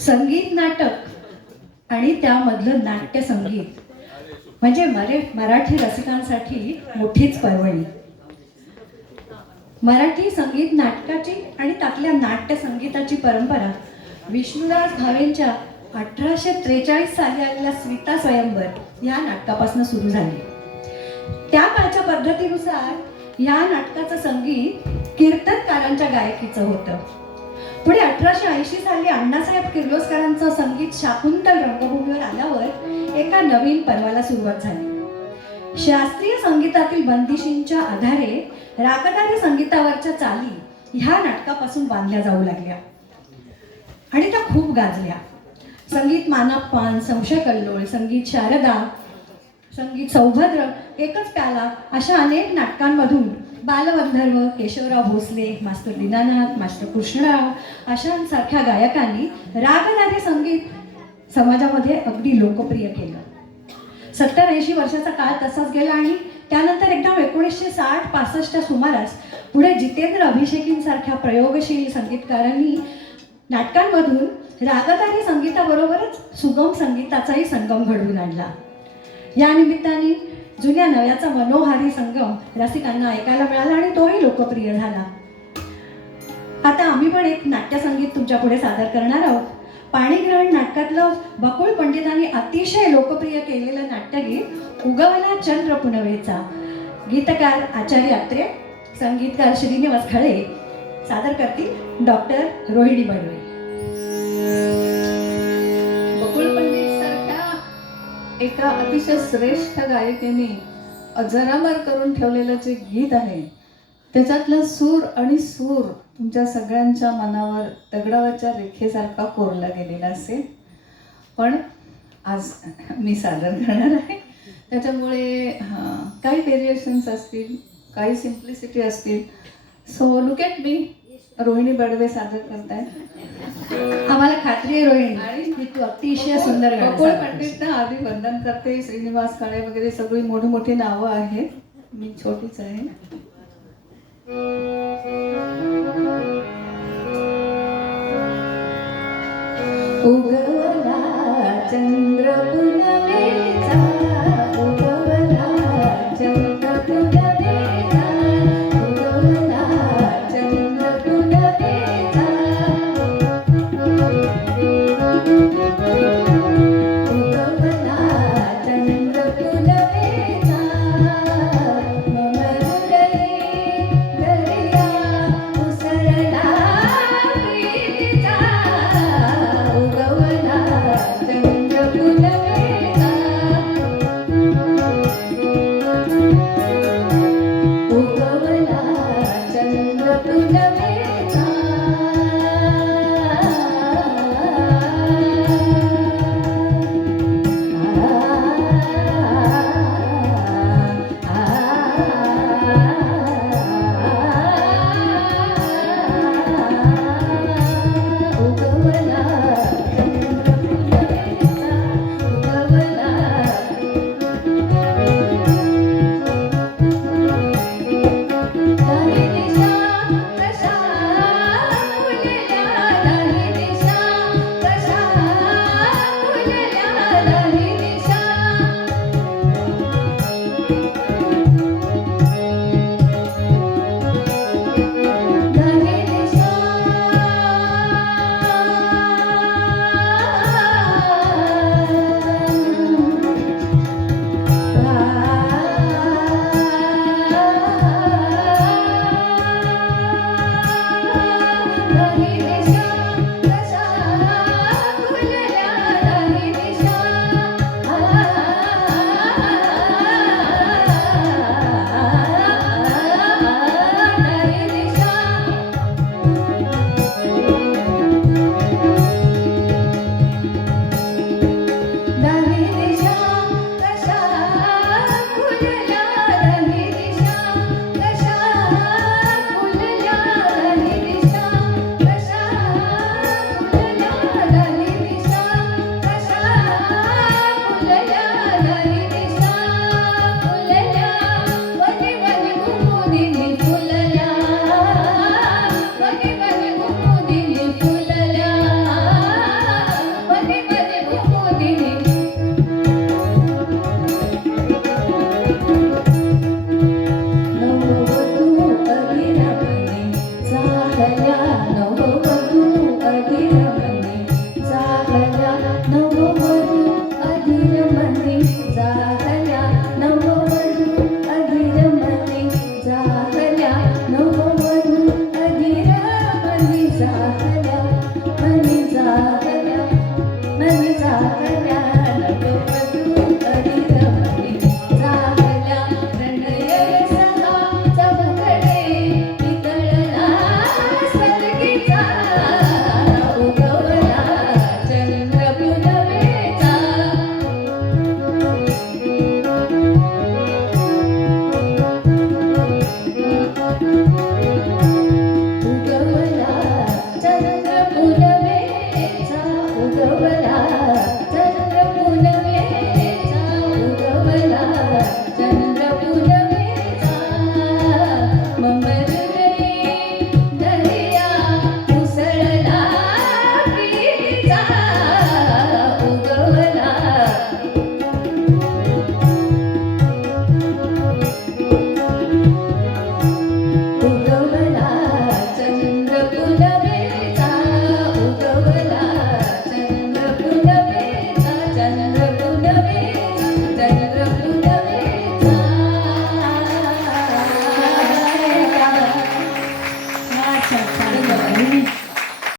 संगीत नाटक आणि त्यामधलं नाट्य संगीत म्हणजे मराठी रसिकांसाठी मोठीच पर्वणी. मराठी संगीत नाटकाची आणि त्यातल्या नाट्य संगीताची परंपरा विष्णुदास भावेंच्या 1843 साली आलेल्या सीता स्वयंवर या नाटकापासून सुरू झाली. त्या काळच्या पद्धतीनुसार या नाटकाचं संगीत कीर्तनकारांच्या गायकीचं होतं. पुढे 1880 साली अण्णासाहेब किर्लोस्करांचं संगीत शाकुंतल रंगभूमीवर आल्यावर एका नवीन पर्वाला सुरुवात झाली. शास्त्रीय संगीतातील बंदिशींच्या आधारे रागदारी संगीतावरच्या चाली ह्या नाटकापासून बांधल्या जाऊ लागल्या आणि त्या खूप गाजल्या. संगीत मानाप्पान, संशय कल्लोळ, संगीत शारदा, संगीत सौभद्र, एकच प्याला अशा अनेक नाटकांमधून बालगंधर्व, केशवराव भोसले, मास्तर दीनानाथ, मास्तर कृष्णराव अशांसारख्या गायकांनी रागदारी संगीत समाजामध्ये अगदी लोकप्रिय केलं. 70-80 वर्षाचा काळ तसाच गेला आणि त्यानंतर एकदम 1960-65च्या सुमारास पुढे जितेंद्र अभिषेकींसारख्या प्रयोगशील संगीतकारांनी नाटकांमधून रागदारी संगीताबरोबरच सुगम संगीताचाही संगम घडवून आणला. या निमित्ताने जुन्या नव्याचा मनोहारी संगम रसिकांना ऐकायला मिळाला आणि तोही लोकप्रिय झाला. आता आम्ही पण एक नाट्यसंगीत तुमच्या पुढे सादर करणार आहोत. पाणीग्रहण नाटकातलं बकुळ पंडितांनी अतिशय लोकप्रिय केलेलं नाट्यगीत उगवला चंद्र पुनवेचा. गीतकार आचार्य अत्रे, संगीतकार श्रीनिवास खळे, सादर करतील डॉक्टर रोहिणी बडवे. बकुळ पंडित सारख्या एका अतिशय श्रेष्ठ गायिकेने अजरामर करून ठेवलेलं जे गीत आहे त्याच्यातला सूर आणि सूर तुमच्या सगळ्यांच्या मनावर दगडावरच्या रेखेसारखा कोरला गेलेला असेल. पण आज मी सादर करणार आहे त्याच्यामुळे काही व्हेरिएशन्स असतील, काही सिम्प्लिसिटी असतील. So look at me. Rohini Badve सादर करताय. आम्हाला खात्री आहे रोहिणी आणि तू अतिशय सुंदर गाणं बकुळ सादर पंडित ना आधी वंदन करते. श्रीनिवास खळे वगैरे सगळी मोठी मोठी नावं आहेत, मी छोटीच आहे. उगवला चंद्र पुनवेचा, उगवला चंद्र पुनवेचा, उगवला चंद्र पुनवेचा, उगवला चंद्र पुनवेचा, मम हृदयी दर्या उसळला प्रीतीचा, उगवला चंद्र पुनवेचा, उगवला चंद्र पुनवेचा. उगवला चंद्र पुनवेचा, उगवला दाही दिशा कशा फुलल्या, दाही दिशा कशा फुलल्या, दाही दिशा, दाही दिशा, दाही